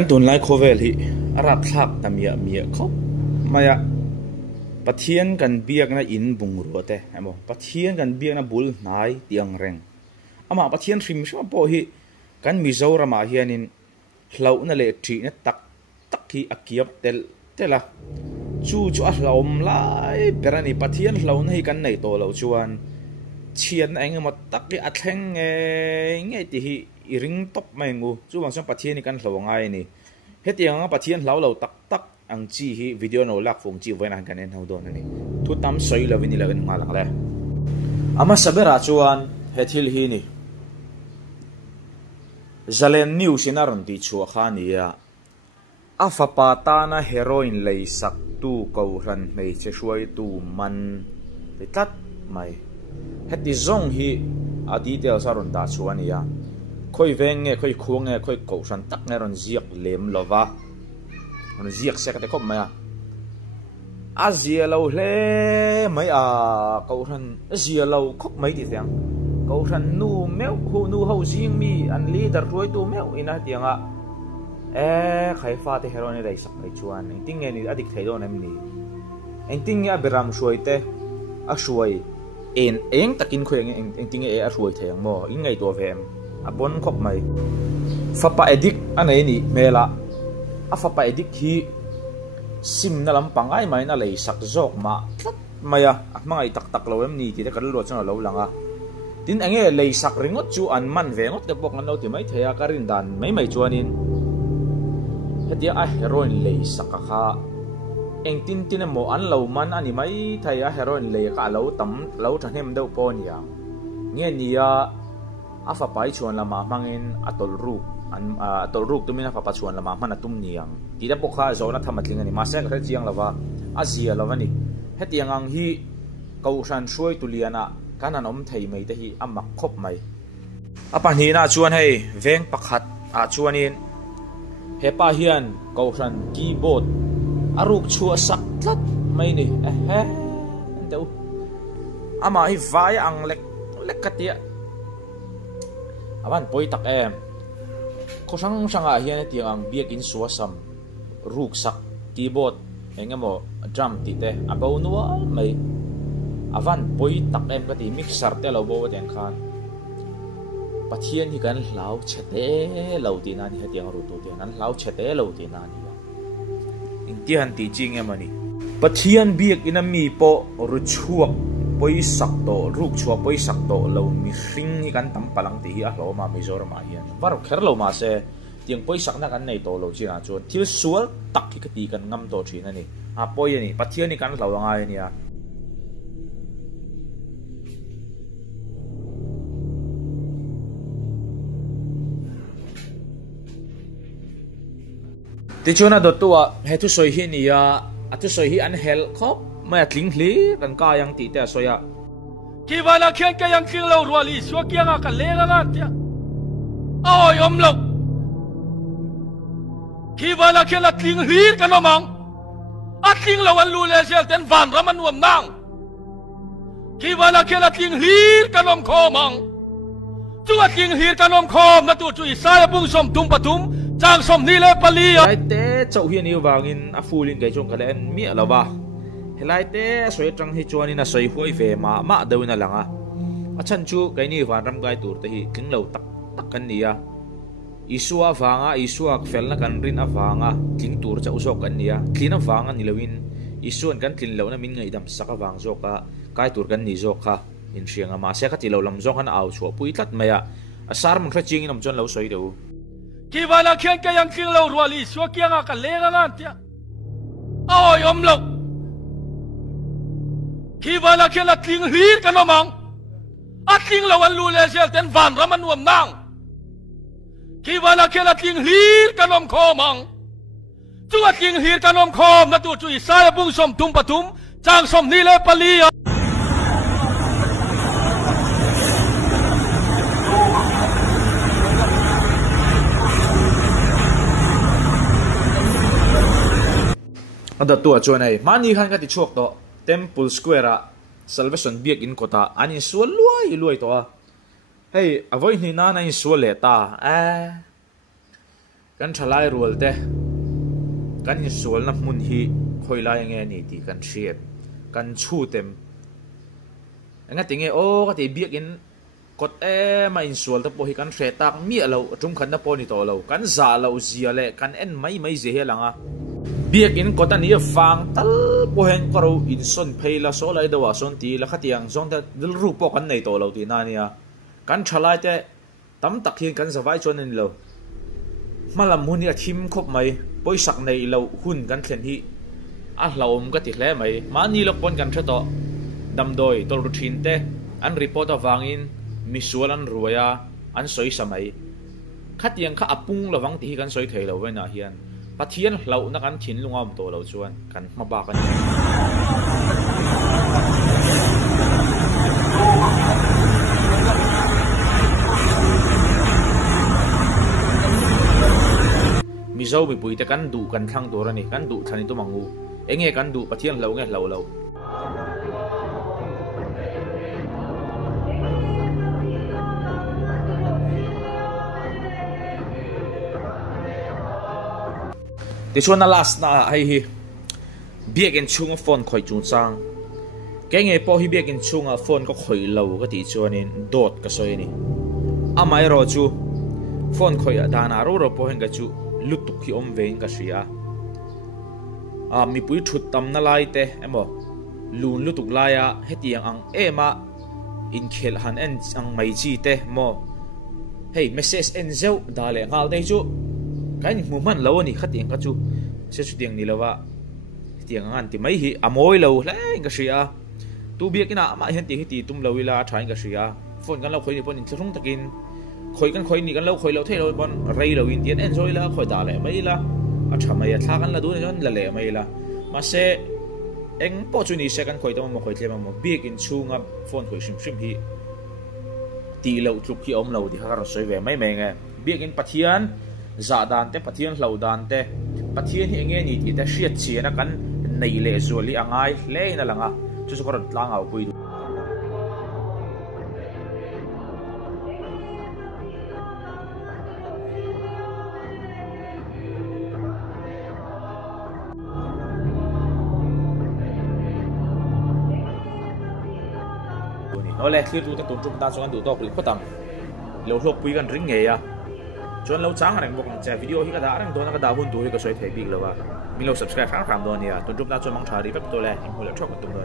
kan tun lai khovel hi arap thak tamia mia kho maya pathian kan biak na in bung ruate amo pathian kan biak na bul nai tiang reng ama pathian thrim sha po hi kan mizorama hianin hlau na le thi na tak tak hi akiap tel tela chu a hlaum lai berani pathian hlau na hi kan nei to lo chuan chian eng ma tak ki athleng nge ti hi iring top mai ngu chu wang sang pathian ni kan hlawanga ni hetianga pathian hlau lo tak tak ang chi hi video no lak phong chi wen an kan en hodon ani thu tam soi lo vini lagan ma lang le ama sabera chuan hethil hi ni zalen new sinaron ti chu khania afa patana heroin lei sak tu ko ran mei che shuai tu man tat mai heti zong hi a detail saron da chuania khoi veng nge khoi khuang nge khoi ko ran tak nge ron ziak lem lova on ziak sek te khop maya azia lo hle mai a ko ran azia lo khop mai ti tiang ko ran nu meu hu nu ho jing mi an leader roi tu meu ina tianga khai fa te hero ne dai sak mai chuan ting nge ni adik thai do nam ni ting ya beram shuai te a shuai en eng takin khoi eng ting e a shuai theng mo in ngai to vem a bon khop mai fapa edik anei ni mela a fapa edik hi sim na lam pangai mai na lei sak jok ma tlat maya a mangai tak tak lo em ni ti te kan lo chang lo langa tin ange lei sak ringot chu an man vengot te bok an lo ti mai theya karin dan mai chuanin hetia a heroin lei sak kha eng tin tin mo an lo man ani mai thaya heroin lei ka lo tam lo thanem do pon ya nge nia afa pai chuan lama mangin atol ru an atol ru tumina fa pa chuan lama man atum niang ti da bokha zona thamatling ani ma se ka chiang lawa azia lawani hetiang ang hi kau san shuai tuliana kanan om thei mai te hi amak khop mai apa ni na chuan hei veng pakhat a chuanin hepa hian kau san keyboard aruk chua sak tlat mai ni deu ama hi vai ang lek katia aban poi tak em ko sanga hian ti ang biak in suasam ruk sak keyboard engamo drum ti te abo nuwa mai avan poi tak em ka ti mixer te lo bo den khan pathian hi kan hlau chete lo ti na ni hetiang ru tu te nan hlau chete lo ti na ni intihan ti jing emani pathian biak inami po ru chuak poi sak to ruk chua poi sak to lo mi hring hi kan tam palang ti hi a lo ma Mizoram a hian var kher lo ma se tiang poi sak na kan nei to lo china chu thil sual tak hi ka ti kan ngam to thin ani a poi ani pathian ni kan lo anga ani a ti chuna do tua he tu soi hi ni ya atu soi hi an hel khop mai atling hli kan ka yang ti te soya ki wala khen ka yang king lo ruali so kia nga ka lenga nga tia oi om lo ki wala khen atling hli ka no mang atling lo an lu le sel ten van raman nuam nang ki wala khen atling hli ka nom kho mang chu atling hli ka nom khom na tu chu isaya bung som tum patum chang som ni le pali ai te chau hian ni wangin a fulin kai chong kale en mi alawa helai te soi tang hi chuan in a soi huai ve ma deuina langa a chan chu kai ni van ram gai tur te hi tling lo tak tak kan nia isua wanga isuak felna kan rin awanga tling tur cha usok kan nia thlina wanga ni lowin isuan kan thlin lo na min ngai dam saka wang zoka kai tur kan ni zokha in rianga ma se khati lo lam zok han au chu pui tlat maya asar mun kha ching inam chon lo soi deu ki wala khen ka yang king lo ruali so kia nga ka lenga nga tia oi om lo ki wala khen atling hli ka no mang atling lo an lu le sel ten van raman nuam nang ki wala khen atling hli ka nom kho mang chu atling hli ka nom khom na tu chu isaya bung som tum patum chang som ni le pali ada tu chuan ai mani khan ka ti chuak to Temple Square Salvation biak in kota ani sual luai to a hey avoi ni na in sual le ta kan thalai rual te kan insual na mun hi khoilai nge ni ti kan hriat kan chu tem anga tinge o ka te biak in kot ma insual ta po hi kan hre tak mi alo tum khan na po ni to lo kan za lo zia le kan en mai je he langa biak in kot ani fang tal po hen karo in son pheila so lai dawa son ti la khatiang zong ta dil ru po kan nei to lo ti na nia kan thalai te tam tak hin kan zawai chon in lo malam huni a thim khop mai poisak nei lo hun kan thlen hi a hlaum ka ti hle mai mani lok pon kan thato damdoi tol ruthin te an report awangin misual an ruaya an soi samai khatiang kha apung lawang ti kan soi thei lo wena hian pathian hlau na kan thin lungam to lo chuan kan maba kan mizo mi pui te kan du kan thang tur ani kan du thani to mangu enge kan du pathian hlau nge hlau lo ti chuan last na ai hi biak in chunga phone khoi chu chang ke nge po hi biak in chunga phone ko khoi lo ka ti chuan in dot ka soi ni amai ro chu phone khoi dana ro po hen ga chu lutuk hi om vein ka sia mi pui thut tam na lai te emo lun lutuk laia hetiang ang ema in khel han en ang mai chi te mo hey message en zeu dale ngal dei chu cái mu man lo ni khatiang ka chu se chu tiang ni lawa tiang ngan ti mai hi amoi lo le ka sia tu bia kina ma hen ti hi ti tum lo ila thain ka sia phone kan lo khoi ni pon in thlung takin khoi kan khoi ni kan lo khoi lo thei lo bon rei lo in tian enjoy la khoi da le mai la a thamai a thla kan la du ni la le mai la ma se eng po chu ni se kan khoi to mo khoi tlema mo big in chunga phone khoi sim hi ti lo tluk hi om lo di ha ro soi ve mai me nge big in pathian za dan te pathian hlau dan te pathian hi nge ni ti ta hriat chi na kan nei le zuali angai le na langa chu chu korot tlang au pui nó lẹ clear tu ta tụm chúng ta cho anh đủ to clip phát tầm lâu lộc quý gần ring nghề à cho anh lâu sáng anh một cái video hi cái đá anh tôi nó cái đá hun tu hi cái xoay thấy bị lâu à mình lâu subscribe khá khám đó nè tụm chúng ta cho mong chờ đi bắt tôi lẹ mình hồi lỡ chọn một tụm rồi